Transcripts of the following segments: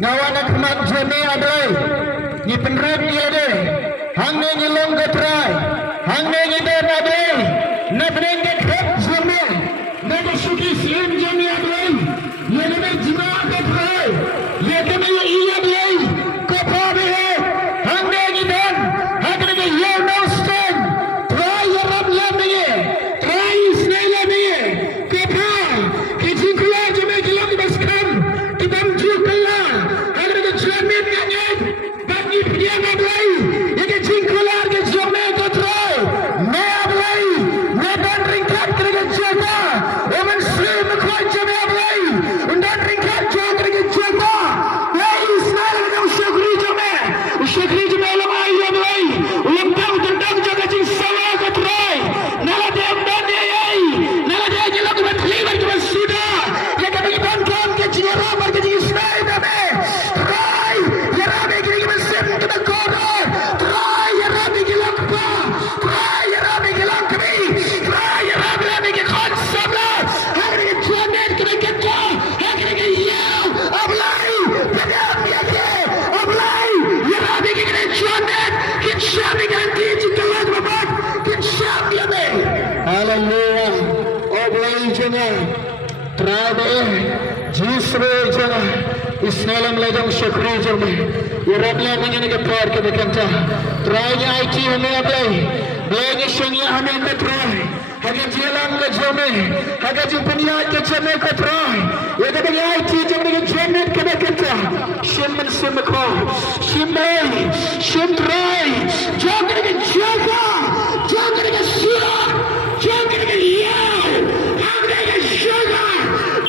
ngawan nak mat jeme adai ni penrep ni ade hang ni long ke try hang ni den adai na bren ke khep jeme na ke suki siem jeme adai ye ne jima ke try ye ke me ye adai ko pa be hang ni den hang ni ye no stand try ye rab ye me try snail me ke pa ke jinkla jeme jilong baskan kita jukla Isnalam lejong syukri jome Yerabla mengene ke par ke bekanta Tranya IT hame ablai Bagi syengya hame ke try Haga jelang ke jome Haga jumpania ke jome ke try Yaga bagi IT jome ke jome ke bekanta Shimmen simako Shimmei Shim try Jome ke jaga Jome ke sura Jome ke yaw Haga ke syaga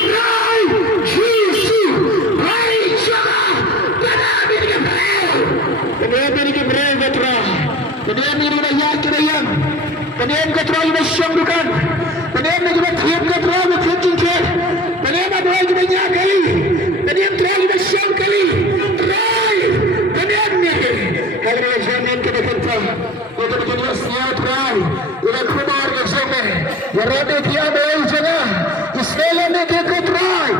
Try Kemudian ini kita yak kita yang, kemudian kita try kita syam bukan, kemudian kita tiap kita try kita cincin, kemudian ada lagi kita yak kali, kemudian try kita syam kali, try, kemudian ni, kalau zaman kita kenta, kita berjaya siap try, kita kumar kita zaman, berada tiada yang jaga, Islam ni kita try,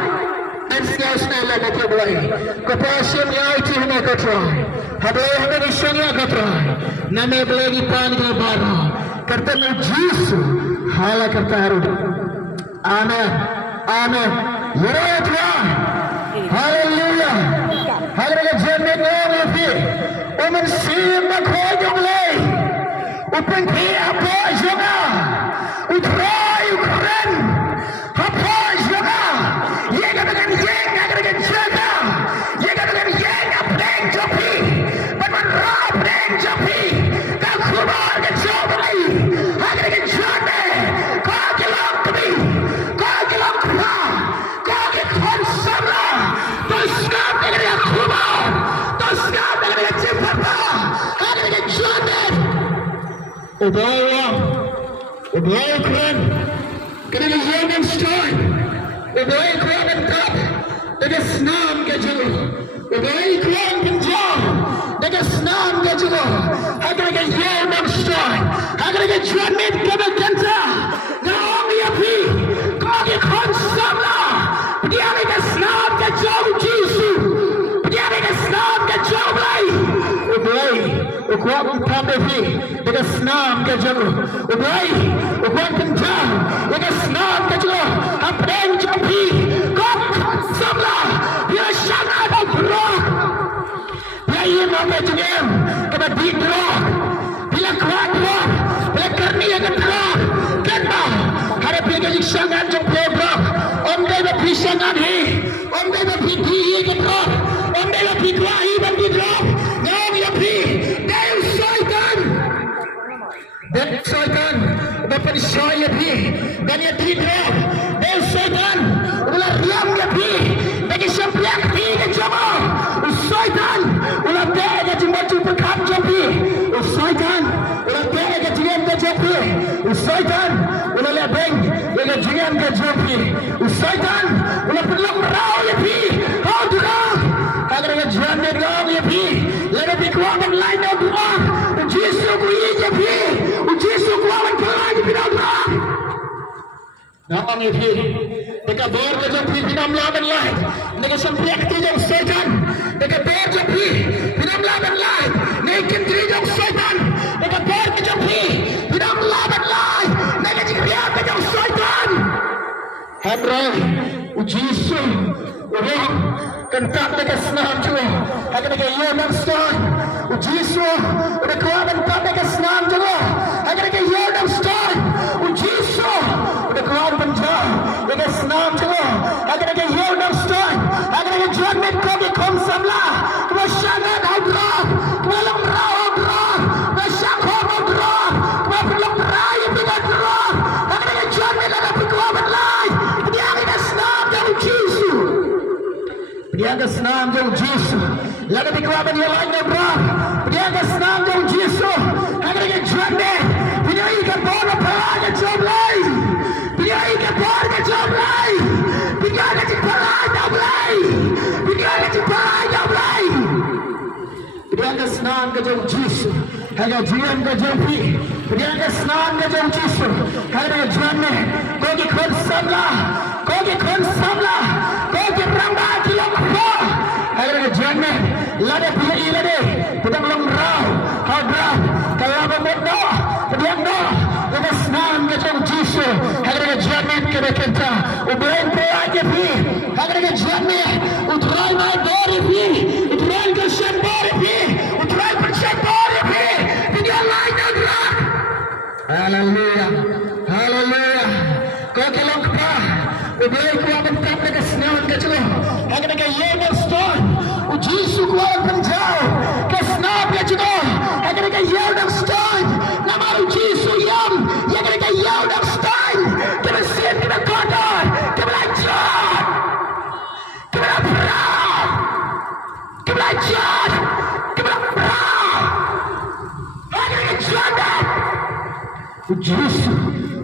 dan Islam kita boleh, kepastian yang itu kita try. Hablai hame nisanya katra name belagi pan ke baru karta me jisu hala karta haru amen amen yerotwa hallelujah hallelujah jenne name fi omen sim ko jongle upen ki apa jonga utrai ukren apa jonga yega dengan yega dengan jaga yega dengan yega breng jopi Ubaya keren, kena zaman start. Ubaya keren entap, dengan senam kejual. Ubaya keren penjam, dengan senam kejual. Agar ke zaman start, agar ke jamin kena kenta. Naomi api, kau ke konsamla. Dia ke senam kejual Yesu, dia ke senam kejual lagi. Ubaya, ukuan tambahi. Dengan senam kejual. Ubaya. Uban penjam, dengan senam kejual, apa yang jampi, kau konsamlah, dia sangat bergerak, dia ingin mempercayai, kena bergerak, bila kuat bergerak, bila kerni yang bergerak, kena, harap dia sangat bergerak, dia bergerak sangat dia bergerak, dia bergerak, bergerak, dia bergerak, dan syaitan dapat saya bi dan ia tidak dan syaitan ulah riam dia bi bagi sempiak bi ke jamaah syaitan ulah tega jembatu pekan jambi syaitan ulah tega jangan ke jambi syaitan ulah lebeng dengan jangan ke jambi syaitan ulah perlu merau ya bi oh durang agar dengan jangan merau ya bi lebih kuat lain doa Yesus ku iya bi Yesus ku awan pelagi pinamlah. Nama ni dekat bor ke jom pinamlah dan lain. Dekat sempiak tu jom setan. roh ujisu roh kentak dekat senam juga agar dekat Yemen stone ujisu udah keluar kentak dekat senam juga agar dekat Yemen stone ujisu udah keluar benjar dekat senam juga agar dekat Yemen stone agar dekat John kau di komsamlah kau syangat hadrah kau lemrah hadrah kau syakor hadrah kau belum raya tidak hadrah agar dekat John ada perkuaban lain dia akan senam dan ujisu dia akan senam dan ujisu lalu perkuaban yang lain hadrah dia akan senam dan ujisu agar dekat John dia ikan bola pelanya John lain dia ikan bola John lain dia akan dipelai John lain dia akan dipelai John lain dia akan senam ke John ujisu agar jian ke John dia akan senam ke John ujisu agar John kau di konsamlah kau di konsamlah kau di rambah kilo kau agar John lada pilih lada pedang lemrau hadrah kalau membuat pedang dia senam ke John ujisu agar John kena ubain pelanya agar John utrai mai dari utrai ke syambari utrai ke syambari dia lain hadrah haleluya haleluya kau kelong kepah ubain kuah bentak dekat senam ke celah agar Yemen stone ujisu kuah penjauh ke senam ke celah agar Yemen stone nama ujisu yang agar Yemen stone kebesin kena kotor kebelajar kebelah kebelajar kebelah agar Yemen ujisu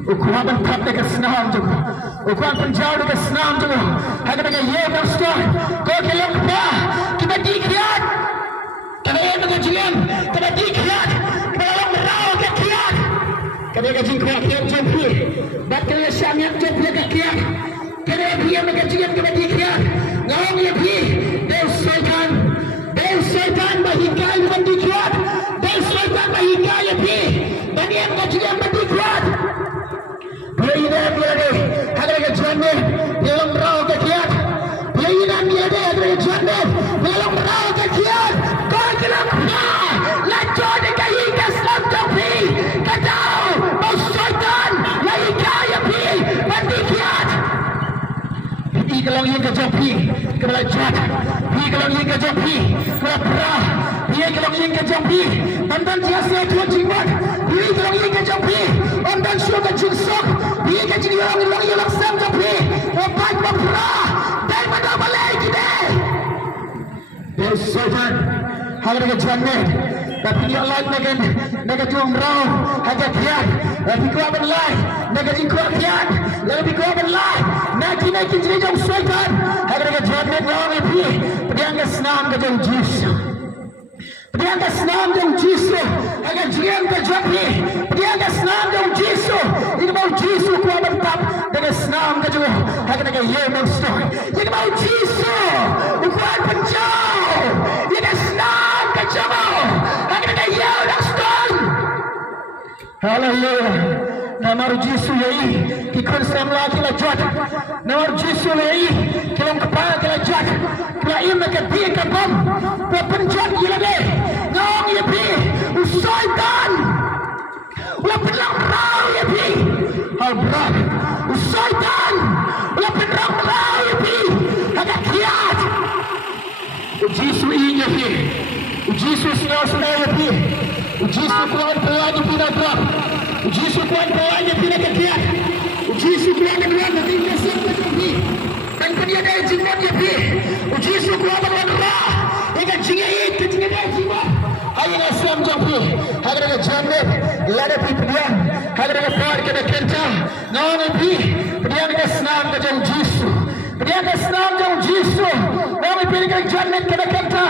ukuran bentak dekat senam juga ukuran penjauh dekat senam juga agar Yemen stone kau kelong kepah kita dikhiat kita mengajian kita dikhiat kita merau ke khiat kita gajing khiat jumpi bat kita syamiat jumpi ke khiat kita dia mengajian kita dikhiat ngawang ya bi del syaitan bahikai mendikhiat del syaitan bahikai ya bi dan yang mengajian mendikhiat Pelayanan dia deh, agar John dalam merau ke khiat. Pelayanan dia deh, agar John dalam merau ke khiat. Kau dalam merau, lanjut dekat hingga Islam tapi kau mau syaitan, lagi kaya pi, mati khiat. Pi kalau ingin ke jampi, kebelajar. Pi kalau ingin ke jampi, keberah. Pi kalau ingin ke jampi, mantan siasa tuan jimat. Pi kalau ingin ke jampi, mantan syurga jinsok. Dia kan jadi orang yang langsam tapi obat berperah dan mana balai kita. Bersojak hal dengan jamin tapi dia lain dengan tuang rau hajat kiat tapi kuat berlai dengan jikuat kiat lebih kuat berlai naik jadi jauh syaitan hal dengan jamin orang lebih perdiangkan senam ke jauh jisu perdiangkan senam jauh jisu agar jian ke jambi perdiangkan senam jauh jisu ini mau jisu kuat bertap dengan senam ke jauh agar dengan Yemen stone ini mau jisu kuat penjauh ini senam ke jauh agar dengan Yemen stone haleluya nama jisu yai kikon samla kila jat nama jisu yai kilong kepala kila jat kila ima ke bi ke bom penjat kila deh ngawang ya bi usaitan ulah penlang rau ya bi albrak usaitan ulah penlang rau ya bi agak kiat ujisu ini ya bi ujisu sinau ya bi ujisu kuat pelanya pinagrak ujisu kuat pelanya pinagkiat ujisu kuat pelanya pinagkiat dan dia ada jimat ya bi ujisu kuat pelanya dengan jingat ketinggian jimat ayat Islam jampi agar dengan jamin lada pilihan agar dengan par kena kerja nawan bi pilihan dengan senam ke jauh jisu pilihan dengan senam jauh jisu nawan pilih dengan jamin kena kerja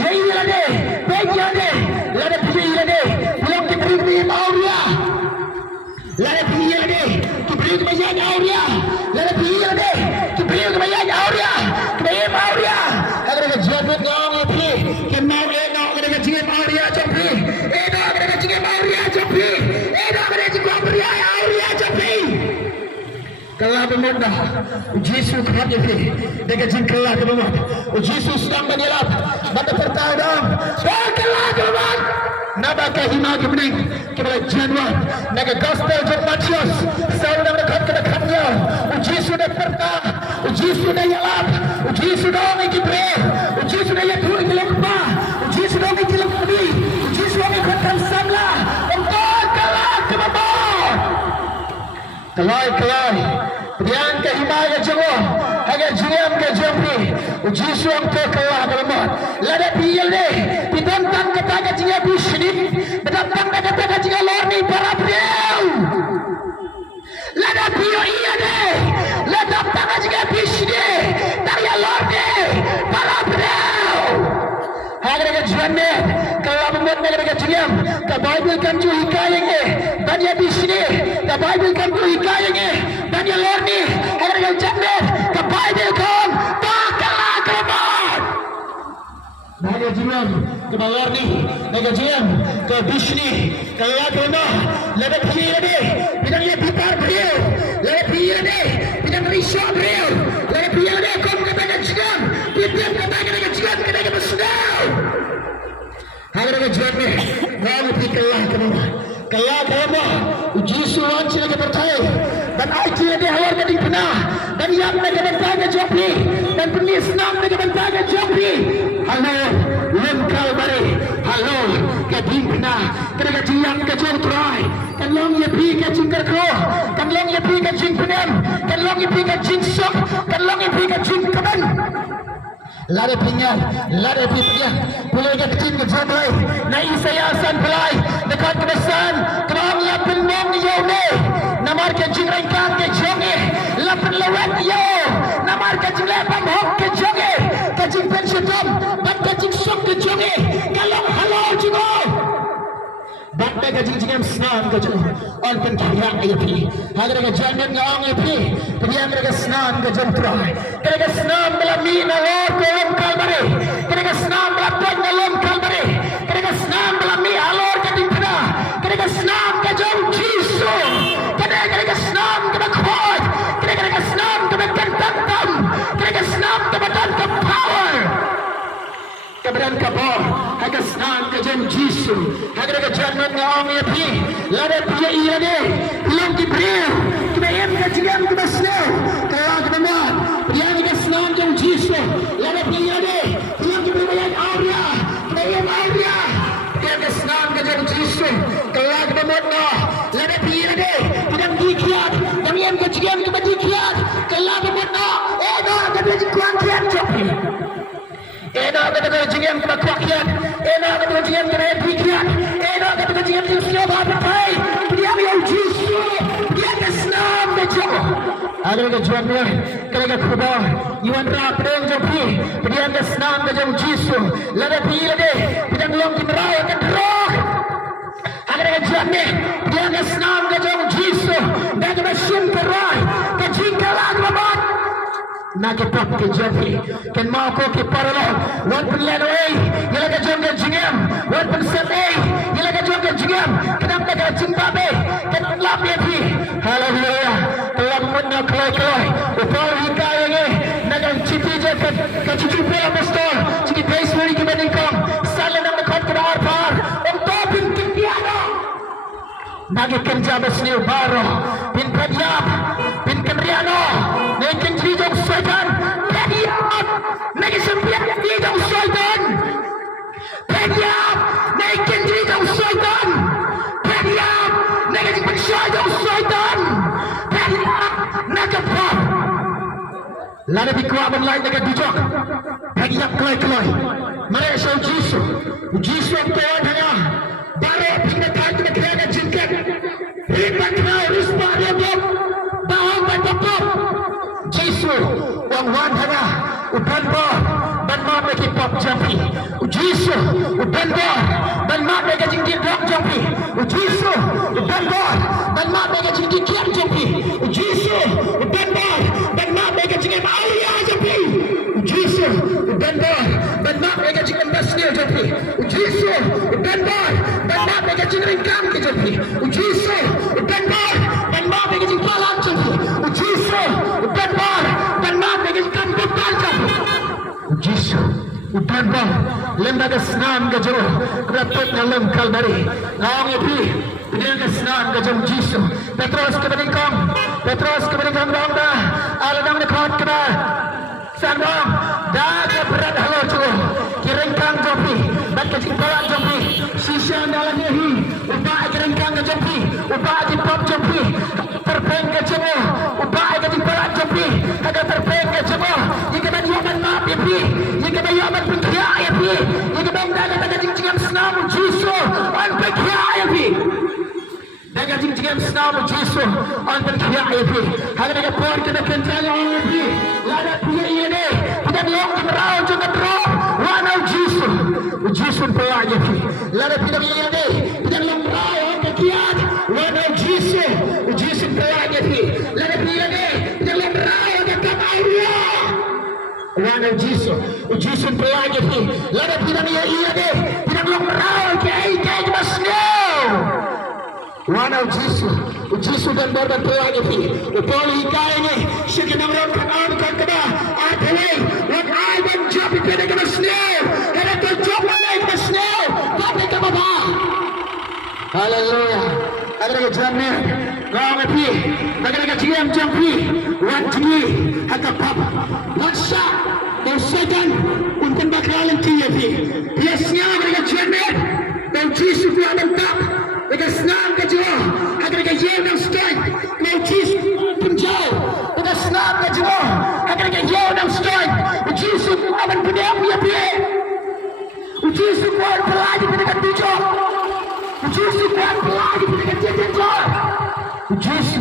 ya ini lada baik lada lada pilih lada belum diberi mauria lada pilih lada diberi kebayaan mauria lada pilih lada diberi kebayaan mauria kebayaan mauria agar dengan jamin nawan pilih kemau dengan jimat mauria jampi dengan jimat mauria jampi dengan jimat mauria jampi kalau bermudah. Yesus kerja fi. Dengan jingklah ke rumah. Yesus sedang menyelap. Mata pertadam. Jingklah ke rumah. Naba kahima kebening. Kepada Januar. Naga gospel John Matius. Saya dah dekat ke dekatnya. Yesus dah pertah. Yesus dah yelap. Yesus dah mengibril. Yesus dah yatur ke lembah. Yesus dah mengilam kami. Yesus dah mengikutkan samlah. Untuk kalah ke bawah. Kelai. Dian ke himaya jengwa. Agak jiam ke jempi. Yesus untuk kalah ke bawah. Lada piyal deh. Ditentang kata jia bisnik. Ditentang kata jia lorni para beliau. Lada piyal iya deh. Lada tentang jia bisnik. Taya lorni para beliau. Agak jiannya. Kalau membuat mereka jiam. Ke Bible kan tu hikayanya. Banyak bisnik. Ke Bible kan tu hikayanya. Banyak lorni. Agak jiannya. Ke Bible kan. Bakalah kebat. Banyak jiam. Ke lorni. Agak jiam. Ke bisnik. Ke lorni. Lebih pilih deh. Bidang ia pitar beliau. Lebih pilih deh. Bidang risau beliau. Lebih pilih deh. Kau katakan jiam. Bidang katakan jiam. Katakan bersedau. Agar kejuan ni, kau mesti kalah ke bawah. Yesus wancil ke percaya. Dan IT dia awal ke pernah. Dan yang mereka bentang ke jopi. Dan penis nam mereka bentang ke jopi. Halo, lengkau bari. Halo, ke pernah. Kena jiang ke jom terai. Kan long ye pi ke jingkar ko. Kan long ye pi ke jing penem. Kan long ye pi ke jing sok. Kan long ye pi ke jing keban. Lada pinggir, boleh ke tim ke jomlai, naik saya asan pelai, dekat kebesan, kerang lapan mong yo ne, namar ke jing rengkang ke jonge, lapan lewat yo, namar ke jing lepam hok ke jonge, ke jing pensyutum, bat ke jing sok ke jonge, kalau halo juga. Bat ke jing jingam senang ke jonge, on pen kaya api, agar ke jangan ngawang api, dia mereka senang ke jomtrai, mereka senang melami nalor ke kalbare, mereka senang melapor dalam kalbare, mereka senang melami alor ke timpana, mereka senang ke jom Yesus, mereka senang ke kuat, mereka senang ke kentam, mereka senang ke power, keberan kabur, agak senang ke jom Yesus, agak jangan ngawang api, lada pia iya deh, belum diberiu, kita em ke jiam ke basneu, kalau kita buat, dia agak senang jom Yesus, lada pia deh, jiam ke berian Aurea, kita em Aurea, dia agak senang ke jom Yesus, kalau kita buat noh, lada pia deh, kita dikiat, kami em ke jiam ke dikiat, kalau kita buat noh, noh, kita jikuan kiat jopi. Enak kata jingam kena kuakian, enak kata jingam kena pikiran, enak kata jingam kena siapa pakai, dia yang Yesus, dia kesenam betul. Ada kejuan dia, kena kubah, Iwan rap dengan jopi, dia kesenam dengan Yesus. Lalu pilih deh, dia belum dimerai akan roh. Ada kejuan dia kesenam dengan Yesus, dan dia bersyukur, kejingkalan babat. Nakipot ke jopi, kan mau ko ke paralog, wan penlano yala ka jom ke jingam, wan penset yala ka jom ke jingam, kenam ka cinta be, kan lap ye pi, haleluya, telah menang kelai, upar hikaya ye, nagang citi je ke citi pula pastor, citi base muri ke menikam, saling nak dekat ke par, untuk pintu tiada, nagi kerja besni baro, pin kadiap, pin kenriano. Naikin hidung syaitan, pediap, naikin sempiak hidung syaitan, pediap, naikin hidung syaitan, pediap, naikin hidung syaitan, pediap, naikin pop. Lada dikuaban lain dengan dijok, pediap kelai. Mereka show Yesus yang Tuhan hanya, baru pindakan kita kerana jingkat, ribat kau, rispat dia blok, bahang batapop. Yesus, wang wan hana, uban bar, ban mat lagi pop jampi. Yesus, uban bar, ban mat lagi jingkir rock jampi. Yesus, uban bar, ban mat lagi jingkir kiam jampi. Yesus, uban bar, ban mat lagi jingkir Aurea jampi. Yesus, uban bar, ban mat lagi jingkir basnil jampi. Yesus, uban bar, ban mat lagi jingkir ringkam jampi. Yesus, uban bar, ban mat lagi jingkir palang jampi. Yesus Jisu Udarbang lembaga senam gajah keraput dalam Kalbari Lawan itu lembaga senam gajah Jisu Petrus kebenikam Rangda aladang dekat kena Sandang dah berat halor cukup kirengkang jopi dan kecimpalan jopi sisa dalam yahi upah kirengkang jopi upah jipap jopi terpeng kecemo upah kecimpalan jopi agak terpeng kecemo jika ada yaman maaf ya pi jika ada yaman berkaya ya pi jika ada ada jing-jingam senam Jisu on berkaya ya pi dengan jing-jingam senam Jisu on berkaya ya pi ada dekat pon kena kencang ya pi lada pi ini kita bilang kemerau jangan roh wana Jisu pelajah pi lada pi ini kita bilang kemerau kekian wana Jisu pelajah pi lada pi ini kita bilang kemerau kekian Allah wana Jisu pelajah pi lada pi ini kita bilang kemerau kekian masnau wana Jisu dan berbat pelajah pi upoli hikaya ini sekenang roh kenal kena Adaway, what I want job if you're gonna snail, and if the job will make the snail, don't make them a bar. Hallelujah. Ada lagi jamnya, kau ngerti? Ada lagi jam jampi, one three, ada papa, one shot, no second, untuk bakalan TV. Biasanya ada lagi jamnya, dan Jisu tu ada tak, ada senam kejauh, ada lagi jam dan strike, dan Jisu penjauh, ada senam kejauh. Agar dia dan strike Jisu akan berdiam dia pilih Jisu kuat pelagi pendekat tujuh Jisu kuat pelagi pendekat jenjar Jisu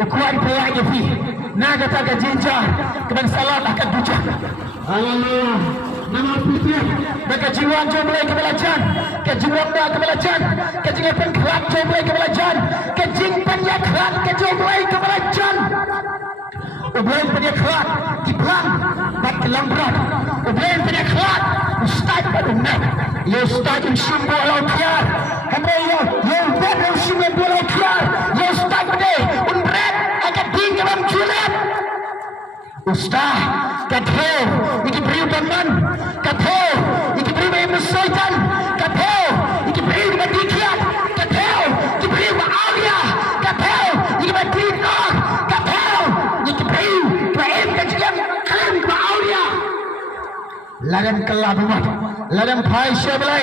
kuat pelagi pilih naga taga jenjar kedang salat akan tujuh Haleluya nama putih maka jiwa jomlai kebelajan kejiwang dah kebelajan kejingan kelak jomlai kebelajan kejingpan ya kelak kejomlai kebelajan Ublain penyekhat di pelang dan kelamberan. Ublain penyekhat ustaz pada nak. Ya ustaz yang simbol laukiar. Hamra ya ublain yang simbol laukiar. Ya ustaz pada unberat akan tinggal jualan. Ustaz kata iki beri teman kata iki beri musaitan kata iki beri dikiat kata iki beri aulia kata iki beri nok kata Ladan kelabamat, ladan pai syabelai,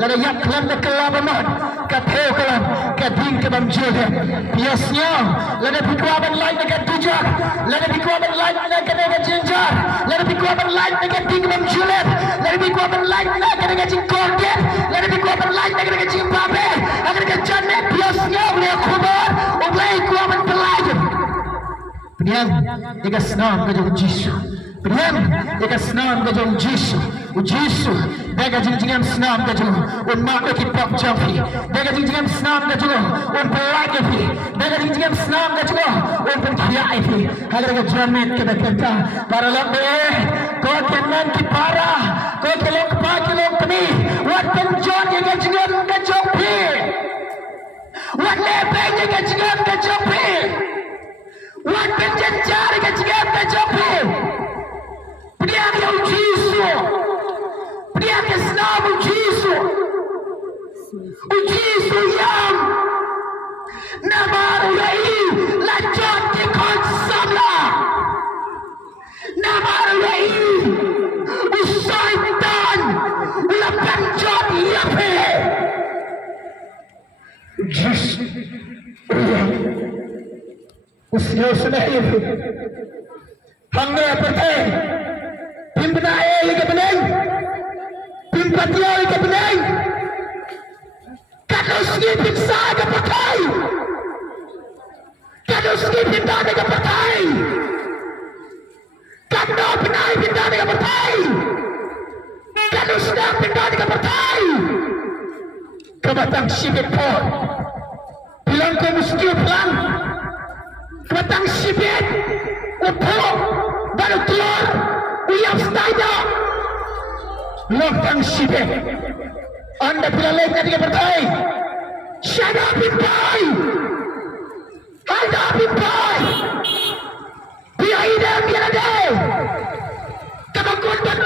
ladan yak kelam dan kelabamat, kateu kelam, kading kebam jodoh. Biasnya, ladan pikuaban lain dengan tujak, ladan pikuaban lain dengan jenjar, ladan pikuaban lain dengan ting kebam julet, ladan pikuaban lain dengan jingkordet, ladan pikuaban lain dengan jingbabe, agar dengan janet biasnya boleh kubar, boleh kuaban pelajar. Peniang, jika senang kejauh Jisu. Peniang, jika senang kejauh Jisu. Jisu, jika jingjingan senang kejauh. Un mak kipap jampi. Jika jingjingan senang kejauh. Un pelagi pi. Jika jingjingan senang kejauh. Un penkiai pi. Agar kejamet kita kata. Para lebih, kau kenan kipara. Kau kelok pagi lok kami. Wat penjon jika jinggan kejauh pi. Wat lebih jika jinggan kejauh pi. Wat penjenjar kejauh kejauh pi. Peniang yang Jisu. Peniang yang senam Jisu. Jisu yang nama Rai lanjut dikon samla. Nama Rai usaitan lapan jod yape. Jisu. Usia senahir. Hangga pertai. Pimpenai ke benang. Pimpatiai ke benang. Kanuski pingsa ke pertai. Kanuski pinta ke pertai. Kano penai pinta ke pertai. Kanusna pinta ke pertai. Kebatang sibit pun. Bilang kau mesti pulang. Kebatang sibit. Upuk. Baru keluar. Uyap setanya. Lokang sibit. Anda bila lainnya tiga pertai. Syada pimpai. Anda pimpai. Biar idam biar ada. Kemangkut dan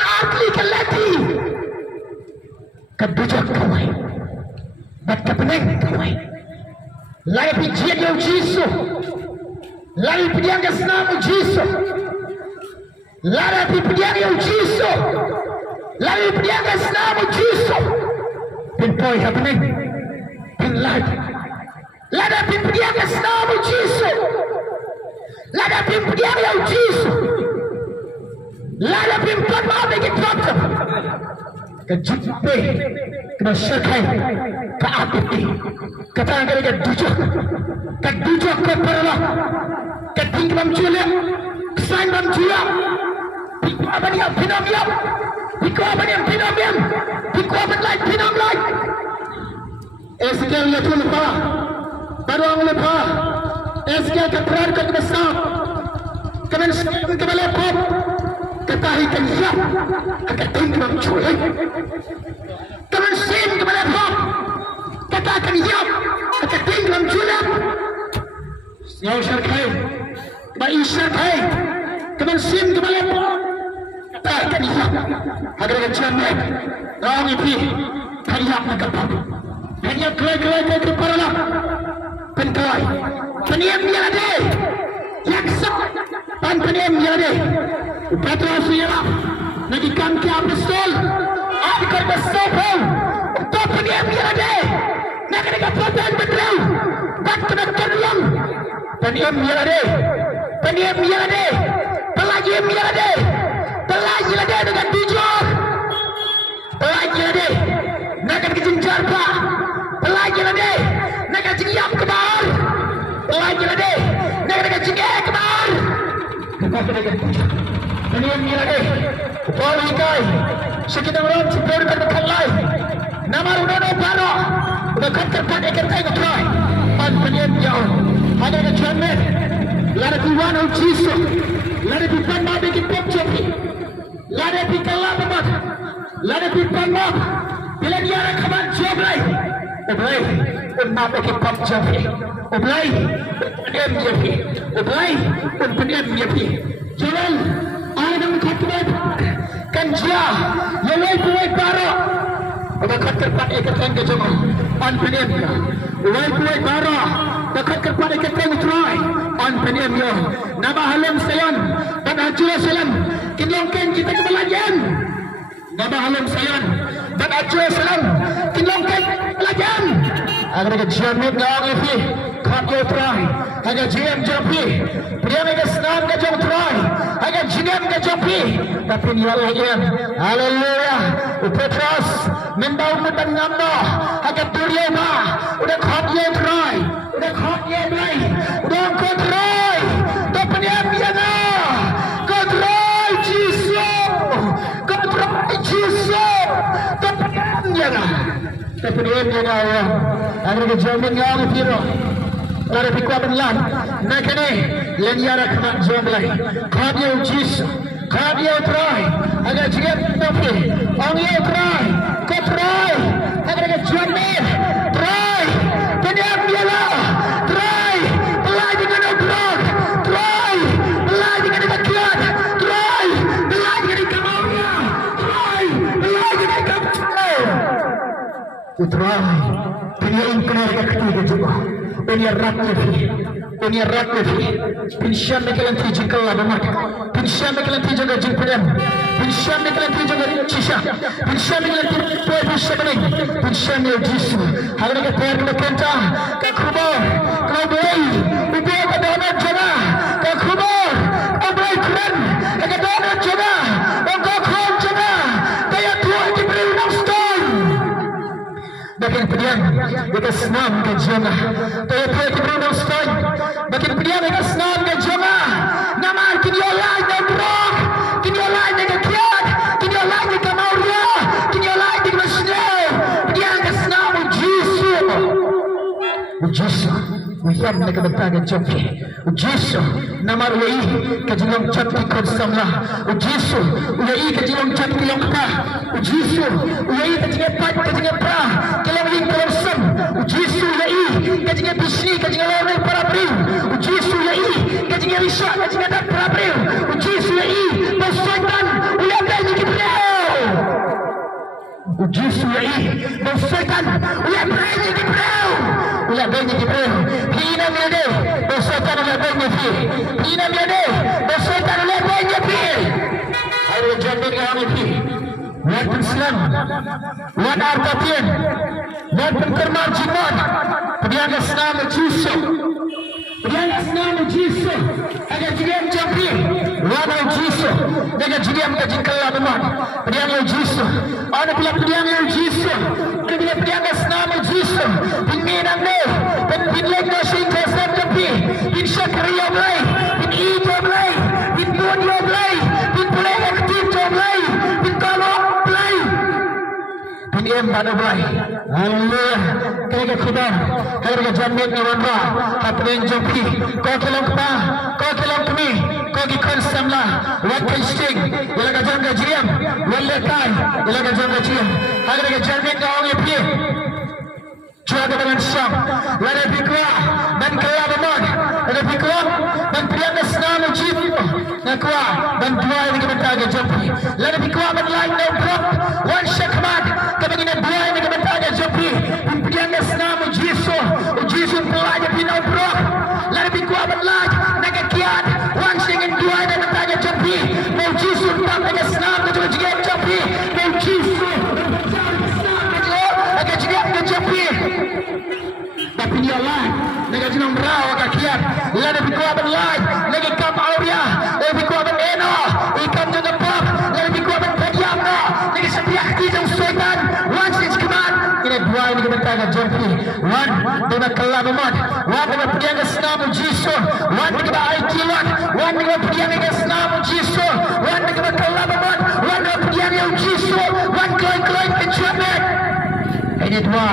pelati kedujak kawai bat kepeneng kawai lari pijian yang jisu lari pijian ke senamu jisu lari pijian yang jisu lari pijian ke senamu jisu pinpoy happening pin lari lari pijian ke senamu jisu lari pijian yang jisu lari pijian mau bikin problem kejupe kena syakai ke api kata negara kedujak ke perlah ketinggalan julia kesain dalam julia piku abang yang pinam piku abang lain pinam lain SKL yatul lepa baru ang lepa SKL keperan ke besar kemen SKL ke lepop ketahi kenyap ketinggalan julia kemen SKL ke lepop katakan yap ketinggalan julia yang syarkai bayi syarkai kemen SKL ke lepop katakan yap agar kejamek orang ipi kanyap nak kapal hanya kelai-kelai ke kepala penkelai peniam dia ada yaksa pan peniam dia ada Petrus ya lagi kaki apostol akar besar untuk peniam dia ada nak ada kapal betul tak kena terlang peniam dia ada pelagi dia ada dengan tujuan pelagi ada nak ada kejenjar pak pelagi ada nak ada jengiap kebar pelagi ada nak ada jengiap kebar peniam dia ada upal hikai sekitar orang sepuluh berkalai nama udah paro udah kertas ikan tai ketrai an peniam jauh ada kejamet lada tuan ujiso lada tuan babi kipop jopi lada pikala temat lada tuan map bila dia nak kawan joblai oblai unma kipop jopi oblai peniam jopi oblai peniam jopi jalan ada mengkatbat kanjia yelai puai paro udah kertas ikan tai kejong an peniam yelai puai paro dekat kepada kita utrai on peniam yo nama halam sayan dan acura salam kinlongken kita kebelajan nama halam sayan dan acura salam kinlongken kebelajan agar ke jamin dong ifi khat yo utrai agar jam jopi priam ke senam ke jom utrai agar jam ke jopi tapi ni Allah haleluya Petrus membau medan ngamno agar turia ba udah khat yo utrai udah khotnya mulai udah kontrol tak peniam dia na kontrol Yesus tak peniam dia na ya agar kejamin yang piro lari pikwa benlan nak ni leniara kemak jom lagi khotnya Yesus khotnya try agar jigap tapi angnya try kontrol agar kejamin try peniam dia lah utrai peniain kena dekat ketiga juga peniar rakyat pensian mekalan tijin kala bamak pensian mekalan tijin gajin peniam pensian mekalan tijin gajin cisha pensian mekalan tijin poe pensian mening pensian yo jisu haga dekat per lekenta ka khubor ka boy ubi ka dona jana ka khubor ka boy kran ka dona jana ka khon jana kaya tuan diberi naston bagian pediam dekat senam ke jana kaya tuan diberi naston bagian pediam dekat senam ke jana nama kini olai dan brok kini olai dengan kiat kini olai dengan mauria kini olai dengan masnau pediam ke senam Jisu Uyam na kabataga jopi Jisu nama ulai kajilong chakti kod samla Jisu ulai kajilong chakti longka Jisu ulai kajinga pat kajinga pra kalang ling korosam Jisu ulai kajinga bisni kajinga loreng para priu Jisu ulai kajinga risha kajinga dat para priu Jisu ulai pasaitan ulai kajinga priu ujisu ya bersetan ulah berani Jibril ulah berani Jibril hina miade bersetan ulah berani fi hina miade bersetan ulah berani fi ayo jambing kami fi wat Islam wat arkatin wat pentermar jimat pediang Islam ujisu pediang Islam ujisu ada jiam jambi wana ujisu dengan jiam kajikalla memang pediang ujisu ana bila pediang ujisu ana bila pediang Islam ujisu binminang ne bin lego syaitan jambi bin syakriya blai bin ija blai bin dunia blai bin play aktif blai bin kalau blai bin pada blai Allah kaya khuda kaya jamin ni wanda kapten jambi kau kelong kami kau gikan samla wat kisting ilaga janga jiam wala kai ilaga janga jiam agar ke jamin kau ye pi cuaga dengan syam lada bikwa dan kala bamad lada bikwa dan priang Islam ujib nakwa dan dua ini kita agak jampi lada bikwa dan lain no prop one shakmat kami ini dua ini kita agak jampi priang Islam ujisu pelajah pino prop lada bikwa dan lain nagakiat one singin dua ini kita agak jampi ujisu tak agak Islam kita juga jampi ujisu agak juga jampi tapi dia lain nega jinong raw kakiat lada bikwa ban lain nega kam auria lada bikwa ban eno ikam jaga pop lada bikwa ban kadiam no nega sepiak kijang syaitan one six command ini dua ini kita agak jampi one dona kelab mat one dona pediang Islam ujisu one dona IT one dona pediang Islam ujisu one dona kelab mat one dona pediang ujisu one kloy kejamet ini dua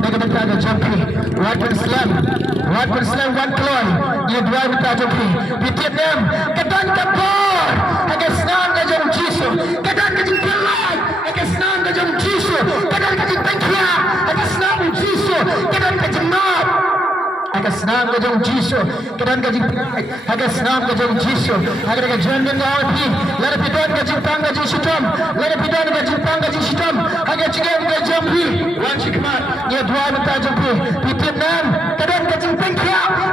nega kita agak jampi one Islam one kloy ini dua kita jampi bitin dem kedan kapor agak Islam agak ujisu kedan kejimpilan agak Islam agak ujisu kedan kejimpilan agak Islam ujisu kedan kejemat agak Islam agak ujisu kedan kejimpilan agak Islam agak ujisu agak kejangan ngawati lada pidan kejimpang agak sitam lada pidan kejimpang agak sitam agak cigam agak jampi one cikmat ini dua kita jampi bitin dem kedan kejimpang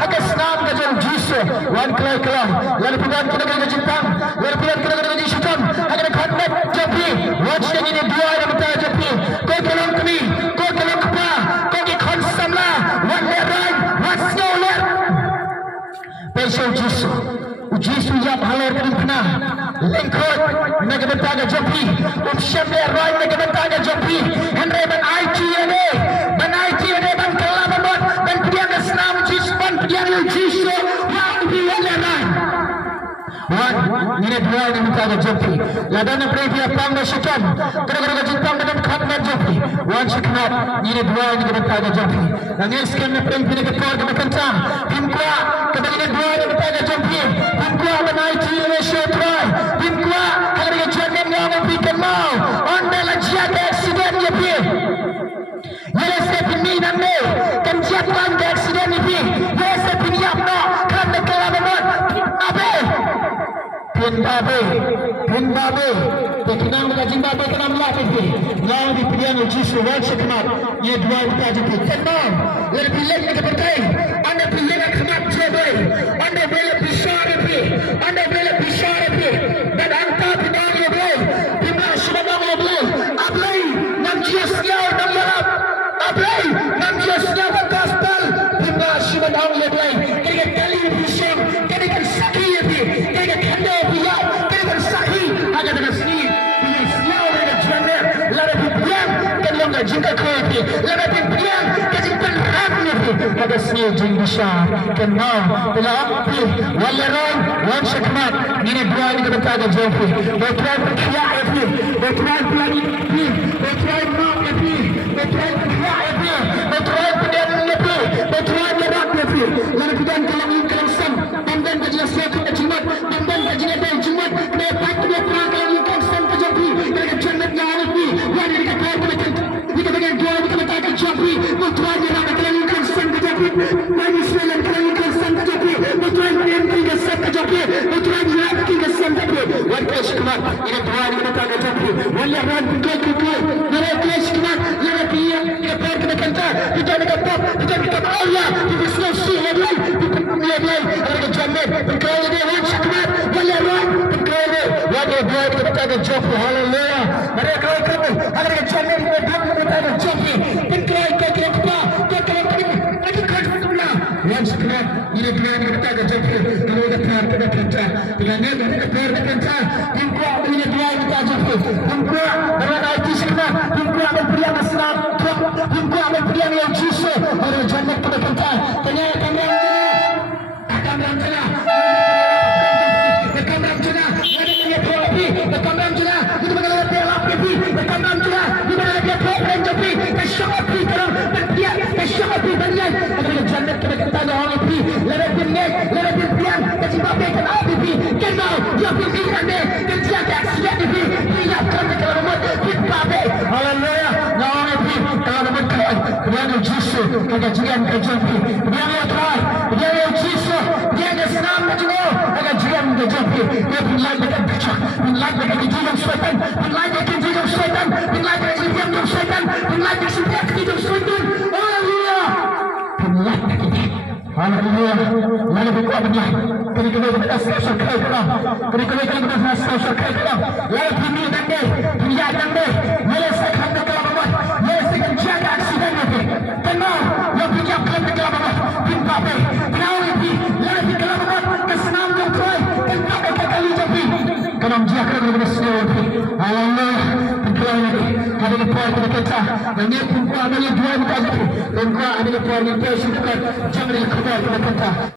agak Islam agak ujisu one kloy lada pidan agak jimpang lada pidan agak sitam agak khatmat jampi watch yang ini dua yang kita jampi kau kelong kami kau kelong kepa kau ke konsamla one leran one snow ler peso ujisu yang halar kena lengkot naga bentaga jampi syamle roy naga bentaga jampi henry ban IT ade ban kelabamot ban pediang Islam ujisu ban pediang ujisu yang dileran one ini dua ini bentaga jampi ladana previa pangga syukam gara-gara jipang dan khatmat jampi one syukmat ini dua ini bentaga jampi nangis kena previa ke kor ke kentang himkwa kata ini dua ini bentaga jampi himkwa ban IT ade syutrai himkwa hari jangan ngomong bikin mau anda lagi ada accident jampi yele step ni namne kan jatuh ke accident ni yele step ni apno kan kelabamot abe Zimbabwe Vietnam ka Zimbabwe ka naam la pe lao di pilihan ujisu world shikmat ye dua uta jati tenang le pilih ke berkai anda pilih ke khmat jodoh anda bela bishara pe dan anta pinang ye bela bima shibang ye bela ablai nam jiasnya nam yarab ablai nam jiasnya gospel bima shibang ye bela kaya kali bisham kaya sakhi ye kaya khande biya kaya sakhi ada dengan sini jika kau lebih biar kejipan ramnya pada sini jengisah kenal bila api waleran wan shakmat ini dua ini kita tahu jauh betul kia api betul pelagi api betul mak api betul kia api betul pedang api betul lerak api lalu pedang kalau sam dan kajian sesuatu kejimat dan kajian dari jimat dapat dia perang kalau kau sam kejapi dari jannat yang api yang dikatakan jika dengan dua ini kita akan jampi mutuan yang akan kelangkan sang kejapi manusia yang kelangkan sang kejapi mutuan yang tinggal sang kejapi mutuan yang tinggal sang kejapi warga syikmat ini dua ini kita akan jampi walahan kukul mereka Bukan Allah Dikasih lagi Dia Ada jamin Perkara dia Wan syakmat Wala Wan Perkara Wada buat Kita ada jopi Hallelujah Mereka kau kamu Ada jamin Kita ada jopi Perkara Kita kepa Kita Lagi kau semula Wan syakmat Ini dia Kita ada jopi Kalau kita Kita kerja Dengan ini Kita kerja Timpa Ini dia Kita ada jopi Timpa Mereka itu syakmat Timpa Amal pria Masnab Timpa Amal pria Yang Jisu Ada jamin Kita kerja Tanya Akan ramjana Akan ramjana Ada dia terapi Akan ramjana Itu bagaimana dia lapi Akan ramjana Itu bagaimana dia terapi Tapi Kesyakapi Kerang Berpiak Kesyakapi Banian Ada jannat Kita ketanya orang itu Lada binek Lada binek Kasih bapak Kan api Kenal Dia pimpinan dia Dan dia aksiat itu Dia akan Kalau rumah Kita bapak Hallelujah Orang itu Kalau rumah Kemudian Yesus Kata jiran Kejapi Kemudian dia Tuhan Dia Yesus Dia ada senam juga Ada jiran Kejapi Dia pinlai dekat becak Pinlai dekat hidung syaitan Pinlai dekat hidung syaitan Pinlai dekat hidung syaitan Pinlai dekat hidung syaitan Hallelujah Pinlai dekat Hallelujah Lalu berkuat benar Kini-kini kita asal kaya Kini-kini kita asal kaya Lalu bumi dan dia Dunia dan dia Menyelesaikan kekelaman Menyelesaikan jaga aksidan itu Tenang Yang menyiapkan kekelaman Pimpape Kenal lebih Lalu kekelaman Kesenam yang tuai Kenapa kekali japi Kenam jiakkan kepada semua Hallelujah Berkuat lagi Ada lepuan kita kecah Dan dia pun ada yang dua muka itu Dan kau ada lepuan yang tersudukan Jangan dikeluar kita kecah